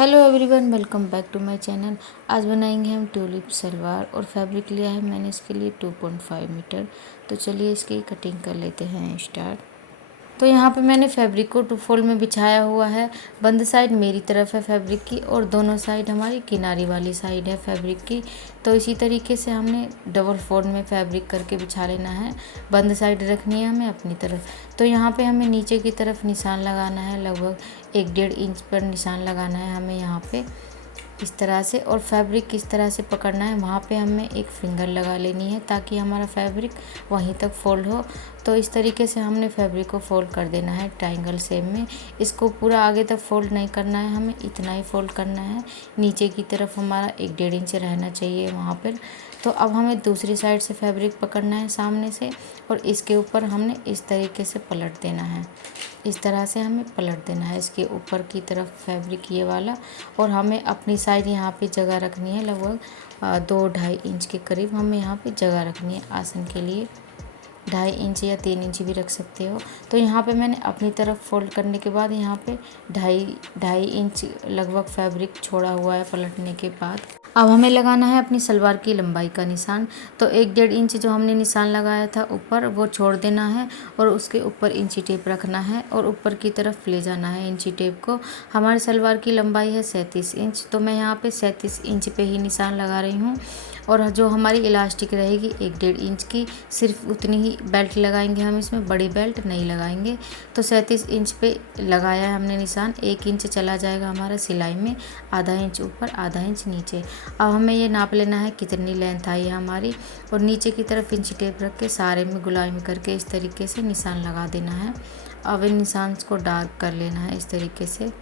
Hello everyone, welcome back to my channel. आज बनाएंगे हम ट्यूलिप सलवार और फैब्रिक लिया है मैंने इसके लिए 2.5 मीटर। तो चलिए इसकी कटिंग कर लेते हैं स्टार्ट। तो यहाँ पे मैंने फैब्रिक को 2 फोल्ड में बिछाया हुआ है। बंद साइड मेरी तरफ है फैब्रिक की और दोनों साइड हमारी किनारी वाली साइड है फैब्रिक की। तो इसी तरीके से हमने डबल फोल्ड में फैब्रिक करके बिछा लेना है। बंद साइड रखनी है हमें अपनी तरफ। तो यहाँ पे हमें नीचे की तरफ निशान लगाना है, लगभग 1-1.5 इंच पर निशान लगाना है हमें यहाँ पे इस तरह से। और फैब्रिक किस तरह से पकड़ना है, वहाँ पे हमें एक फिंगर लगा लेनी है ताकि हमारा फैब्रिक वहीं तक फोल्ड हो। तो इस तरीके से हमने फैब्रिक को फोल्ड कर देना है ट्रायंगल शेप में। इसको पूरा आगे तक फोल्ड नहीं करना है, हमें इतना ही फोल्ड करना है। नीचे की तरफ हमारा 1-1.5 इंच रहना चाहिए वहाँ पर। तो अब हमें दूसरी साइड से फैब्रिक पकड़ना है सामने से और इसके ऊपर हमने इस तरीके से पलट देना है। इस तरह से हमें पलट देना है इसके ऊपर की तरफ फैब्रिक ये वाला। और हमें अपनी साइड यहाँ पे जगह रखनी है, लगभग 2-2.5 इंच के करीब हमें यहाँ पे जगह रखनी है आसन के लिए। 2.5 इंच या 3 इंच भी रख सकते हो। तो यहाँ पे मैंने अपनी तरफ फोल्ड करने के बाद यहाँ पे 2.5 इंच लगभग फैब्रिक छोड़ा हुआ है पलटने के बाद। अब हमें लगाना है अपनी सलवार की लंबाई का निशान। तो 1-1.5 इंच जो हमने निशान लगाया था ऊपर, वो छोड़ देना है और उसके ऊपर इंची टेप रखना है और ऊपर की तरफ ले जाना है इंची टेप को। हमारी सलवार की लंबाई है 37 इंच, तो मैं यहाँ पे 37 इंच पे ही निशान लगा रही हूँ। और जो हमारी इलास्टिक रहेगी 1-1.5 इंच की, सिर्फ उतनी ही बेल्ट लगाएंगे हम, इसमें बड़ी बेल्ट नहीं लगाएंगे। तो 37 इंच पे लगाया है हमने निशान। 1 इंच चला जाएगा हमारा सिलाई में, आधा इंच ऊपर आधा इंच नीचे। अब हमें ये नाप लेना है कितनी लेंथ आई है हमारी और नीचे की तरफ इंची टेप रख के सारे में गुलाई करके इस तरीके से निशान लगा देना है। अब इन निशान को डार्क कर लेना है इस तरीके से।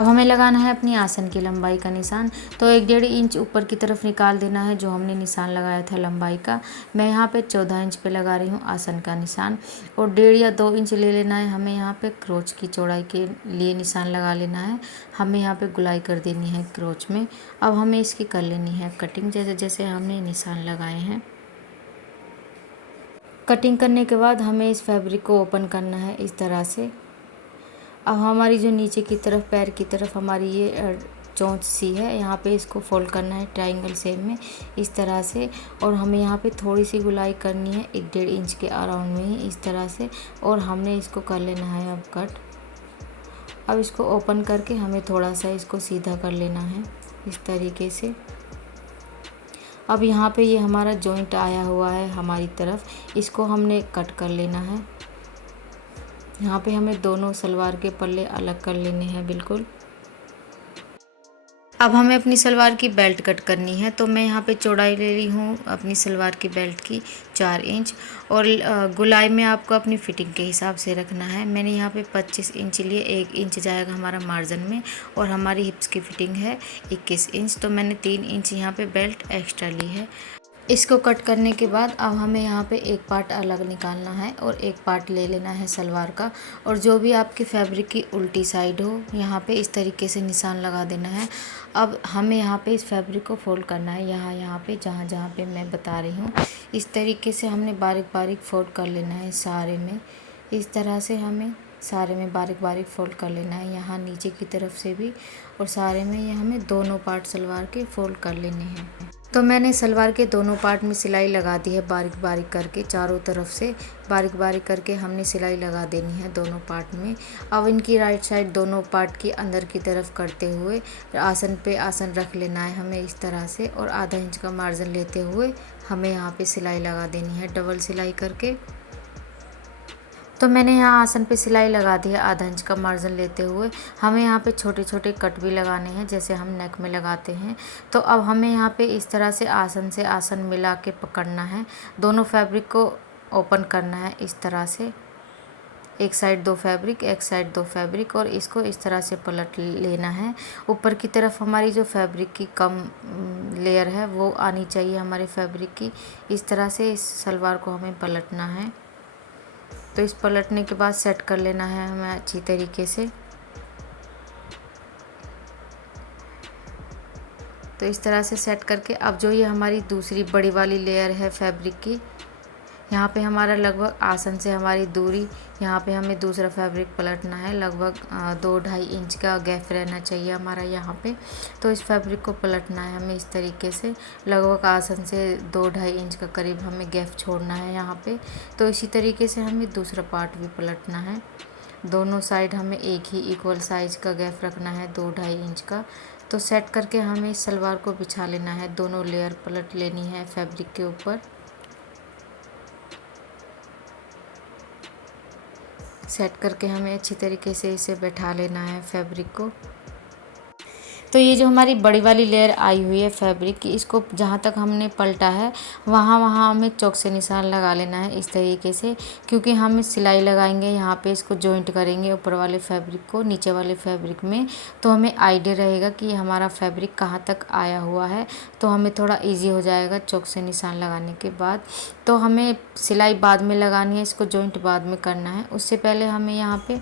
अब हमें लगाना है अपनी आसन की लंबाई का निशान। तो 1-1.5 इंच ऊपर की तरफ निकाल देना है जो हमने निशान लगाया था लंबाई का। मैं यहाँ पे 14 इंच पे लगा रही हूँ आसन का निशान। और 1.5 या 2 इंच ले लेना है हमें यहाँ पे क्रोच की चौड़ाई के लिए निशान लगा लेना है। हमें यहाँ पे गुलाई कर देनी है क्रोच में। अब हमें इसकी कर लेनी है कटिंग, जैसे जैसे हमने निशान लगाए हैं। कटिंग करने के बाद हमें इस फैब्रिक को ओपन करना है इस तरह से। अब हमारी जो नीचे की तरफ पैर की तरफ हमारी ये चोंच सी है, यहाँ पे इसको फोल्ड करना है ट्रायंगल शेप में इस तरह से। और हमें यहाँ पे थोड़ी सी गुलाई करनी है 1-1.5 इंच के अराउंड में ही इस तरह से। और हमने इसको कर लेना है अब कट। अब इसको ओपन करके हमें थोड़ा सा इसको सीधा कर लेना है इस तरीके से। अब यहाँ पे ये हमारा जॉइंट आया हुआ है हमारी तरफ, इसको हमने कट कर लेना है। यहाँ पे हमें दोनों सलवार के पल्ले अलग कर लेने हैं बिल्कुल। अब हमें अपनी सलवार की बेल्ट कट करनी है। तो मैं यहाँ पे चौड़ाई ले रही हूँ अपनी सलवार की बेल्ट की 4 इंच। और गुलाई में आपको अपनी फिटिंग के हिसाब से रखना है। मैंने यहाँ पे 25 इंच लिए, 1 इंच जाएगा हमारा मार्जिन में। और हमारी हिप्स की फिटिंग है 21 इंच, तो मैंने 3 इंच यहाँ पे बेल्ट एक्स्ट्रा ली है। इसको कट करने के बाद अब हमें यहाँ पे एक पार्ट अलग निकालना है और एक पार्ट ले लेना है सलवार का। और जो भी आपकी फैब्रिक की उल्टी साइड हो, यहाँ पे इस तरीके से निशान लगा देना है। अब हमें यहाँ पे इस फैब्रिक को फोल्ड करना है, यहाँ पे जहाँ जहाँ पे मैं बता रही हूँ इस तरीके से हमने बारीक बारीक फोल्ड कर लेना है सारे में। इस तरह से हमें सारे में बारीक बारीक फोल्ड कर लेना है, यहाँ नीचे की तरफ से भी। और सारे में ये हमें दोनों पार्ट सलवार के फोल्ड कर लेने हैं। तो मैंने सलवार के दोनों पार्ट में सिलाई लगा दी है बारीक बारीक करके, चारों तरफ से बारीक बारीक करके हमने सिलाई लगा देनी है दोनों पार्ट में। अब इनकी राइट साइड दोनों पार्ट की अंदर की तरफ करते हुए आसन पे आसन रख लेना है हमें इस तरह से। और आधा इंच का मार्जिन लेते हुए हमें यहाँ पे सिलाई लगा देनी है डबल सिलाई करके। तो मैंने यहाँ आसन पे सिलाई लगा दी है आधा इंच का मार्जिन लेते हुए। हमें यहाँ पे छोटे छोटे कट भी लगाने हैं जैसे हम नेक में लगाते हैं। तो अब हमें यहाँ पे इस तरह से आसन मिला के पकड़ना है, दोनों फैब्रिक को ओपन करना है इस तरह से। एक साइड 2 फैब्रिक, एक साइड 2 फैब्रिक, और इसको इस तरह से पलट लेना है। ऊपर की तरफ हमारी जो फैब्रिक की कम लेयर है वो आनी चाहिए हमारे फैब्रिक की। इस तरह से इस सलवार को हमें पलटना है। तो इस पलटने के बाद सेट कर लेना है हमें अच्छी तरीके से। तो इस तरह से सेट करके अब जो ये हमारी दूसरी बड़ी वाली लेयर है फैब्रिक की, यहाँ पे हमारा लगभग आसन से हमारी दूरी, यहाँ पे हमें दूसरा फैब्रिक पलटना है। लगभग 2-2.5 इंच का गैप रहना चाहिए हमारा यहाँ पे। तो इस फैब्रिक को पलटना है हमें इस तरीके से, लगभग आसन से 2-2.5 इंच का करीब हमें गैप छोड़ना है यहाँ पे। तो इसी तरीके से हमें दूसरा पार्ट भी पलटना है। दोनों साइड हमें एक ही इक्वल साइज़ का गैप रखना है, 2-2.5 इंच का। तो सेट करके हमें इस सलवार को बिछा लेना है, दोनों लेयर पलट लेनी है फैब्रिक के ऊपर। सेट करके हमें अच्छी तरीके से इसे बैठा लेना है फैब्रिक को। तो ये जो हमारी बड़ी वाली लेयर आई हुई है फैब्रिक की, इसको जहाँ तक हमने पलटा है वहाँ हमें चौक से निशान लगा लेना है इस तरीके से, क्योंकि हम सिलाई लगाएंगे यहाँ पे, इसको जॉइंट करेंगे ऊपर वाले फैब्रिक को नीचे वाले फैब्रिक में। तो हमें आइडिया रहेगा कि हमारा फैब्रिक कहाँ तक आया हुआ है, तो हमें थोड़ा ईजी हो जाएगा चौक से निशान लगाने के बाद। तो हमें सिलाई बाद में लगानी है, इसको जॉइंट बाद में करना है। उससे पहले हमें यहाँ पे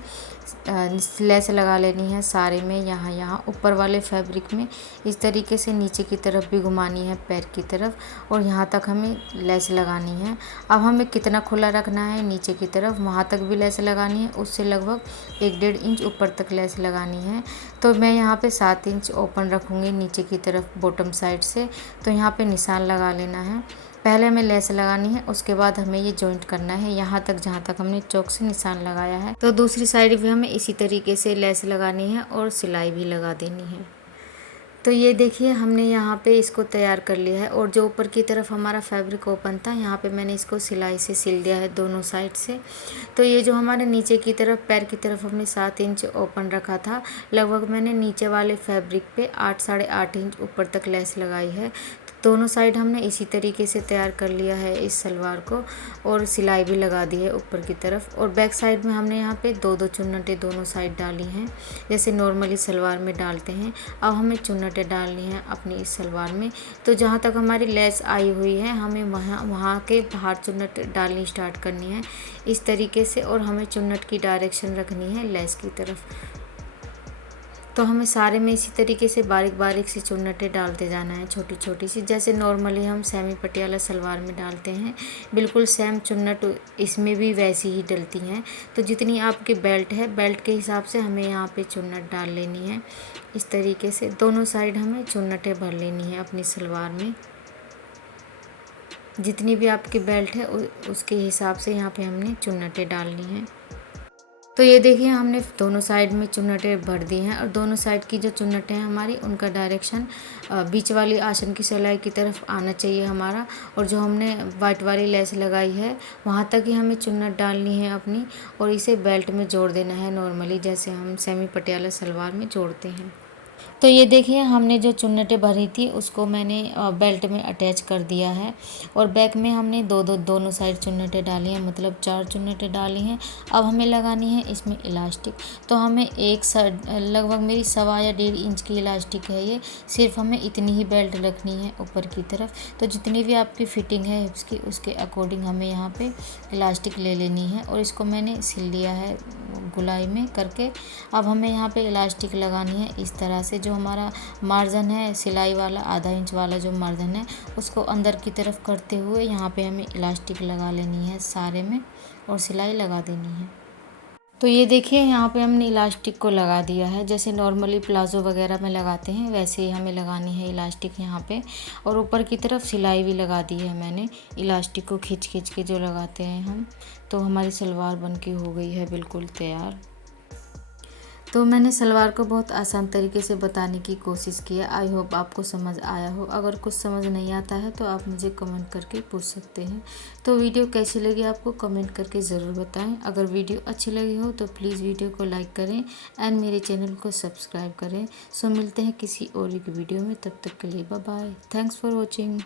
लेस लगा लेनी है सारे में, यहाँ ऊपर वाले फैब्रिक में इस तरीके से नीचे की तरफ भी घुमानी है पैर की तरफ, और यहाँ तक हमें लेस लगानी है। अब हमें कितना खुला रखना है नीचे की तरफ, वहाँ तक भी लेस लगानी है, उससे लगभग 1-1.5 इंच ऊपर तक लेस लगानी है। तो मैं यहाँ पे 7 इंच ओपन रखूँगी नीचे की तरफ बॉटम साइड से। तो यहाँ पे निशान लगा लेना है, पहले हमें लेस लगानी है, उसके बाद हमें ये जॉइंट करना है यहाँ तक जहाँ तक हमने चौक से निशान लगाया है। तो दूसरी साइड भी हमें इसी तरीके से लेस लगानी है और सिलाई भी लगा देनी है। तो ये देखिए हमने यहाँ पे इसको तैयार कर लिया है, और जो ऊपर की तरफ हमारा फैब्रिक ओपन था यहाँ पे मैंने इसको सिलाई से सिल दिया है दोनों साइड से। तो ये जो हमारे नीचे की तरफ पैर की तरफ हमने 7 इंच ओपन रखा था, लगभग मैंने नीचे वाले फैब्रिक पे 8-8.5 इंच ऊपर तक लेस लगाई है। दोनों साइड हमने इसी तरीके से तैयार कर लिया है इस सलवार को, और सिलाई भी लगा दी है ऊपर की तरफ। और बैक साइड में हमने यहाँ पे 2-2 चुन्नटें दोनों साइड डाली हैं, जैसे नॉर्मली सलवार में डालते हैं। अब हमें चुन्नटें डालनी है अपनी इस सलवार में। तो जहाँ तक हमारी लेस आई हुई है हमें वहाँ के बाहर चुन्नट डालनी स्टार्ट करनी है इस तरीके से, और हमें चुन्नट की डायरेक्शन रखनी है लेस की तरफ। तो हमें सारे में इसी तरीके से बारीक बारीक सी चुन्नटें डालते जाना है, छोटी छोटी सी, जैसे नॉर्मली हम सेमी पटियाला सलवार में डालते हैं। बिल्कुल सेम चुन्नट इसमें भी वैसी ही डलती हैं। तो जितनी आपकी बेल्ट है, बेल्ट के हिसाब से हमें यहाँ पे चुन्नट डाल लेनी है इस तरीके से। दोनों साइड हमें चुन्नटें भर लेनी है अपनी सलवार में। जितनी भी आपकी बेल्ट है उसके हिसाब से यहाँ पे हमने चुन्नटें डालनी हैं। तो ये देखिए हमने दोनों साइड में चुन्नटें भर दी हैं, और दोनों साइड की जो चुन्नटें हैं हमारी, उनका डायरेक्शन बीच वाली आसन की सिलाई की तरफ आना चाहिए हमारा। और जो हमने वाइट वाली लेस लगाई है वहाँ तक ही हमें चुन्नट डालनी है अपनी, और इसे बेल्ट में जोड़ देना है नॉर्मली, जैसे हम सेमी पटियाला सलवार में जोड़ते हैं। तो ये देखिए हमने जो चुन्नटें भरी थी उसको मैंने बेल्ट में अटैच कर दिया है, और बैक में हमने दोनों साइड चुन्नटें डाली हैं, मतलब 4 चुन्नटें डाली हैं। अब हमें लगानी है इसमें इलास्टिक। तो हमें एक साइड लगभग मेरी 1.25 या 1.5 इंच की इलास्टिक है ये, सिर्फ हमें इतनी ही बेल्ट रखनी है ऊपर की तरफ। तो जितनी भी आपकी फिटिंग है हिप्स की उसके अकॉर्डिंग हमें यहाँ पे इलास्टिक ले लेनी है, और इसको मैंने सिल लिया है गुलाई में करके। अब हमें यहाँ पे इलास्टिक लगानी है इस तरह से। जो हमारा मार्जिन है सिलाई वाला, आधा इंच वाला जो मार्जिन है, उसको अंदर की तरफ करते हुए यहाँ पे हमें इलास्टिक लगा लेनी है सारे में, और सिलाई लगा देनी है। तो ये देखिए यहाँ पे हमने इलास्टिक को लगा दिया है, जैसे नॉर्मली प्लाज़ो वगैरह में लगाते हैं वैसे ही हमें लगानी है इलास्टिक यहाँ पे। और ऊपर की तरफ सिलाई भी लगा दी है मैंने, इलास्टिक को खींच खींच के जो लगाते हैं हम। तो हमारी सलवार बन के हो गई है बिल्कुल तैयार। तो मैंने सलवार को बहुत आसान तरीके से बताने की कोशिश की है। आई होप आपको समझ आया हो। अगर कुछ समझ नहीं आता है तो आप मुझे कमेंट करके पूछ सकते हैं। तो वीडियो कैसी लगी आपको कमेंट करके ज़रूर बताएं। अगर वीडियो अच्छी लगी हो तो प्लीज़ वीडियो को लाइक करें एंड मेरे चैनल को सब्सक्राइब करें। सो मिलते हैं किसी और एक वीडियो में, तब तक के लिए bye bye. Thanks for watching.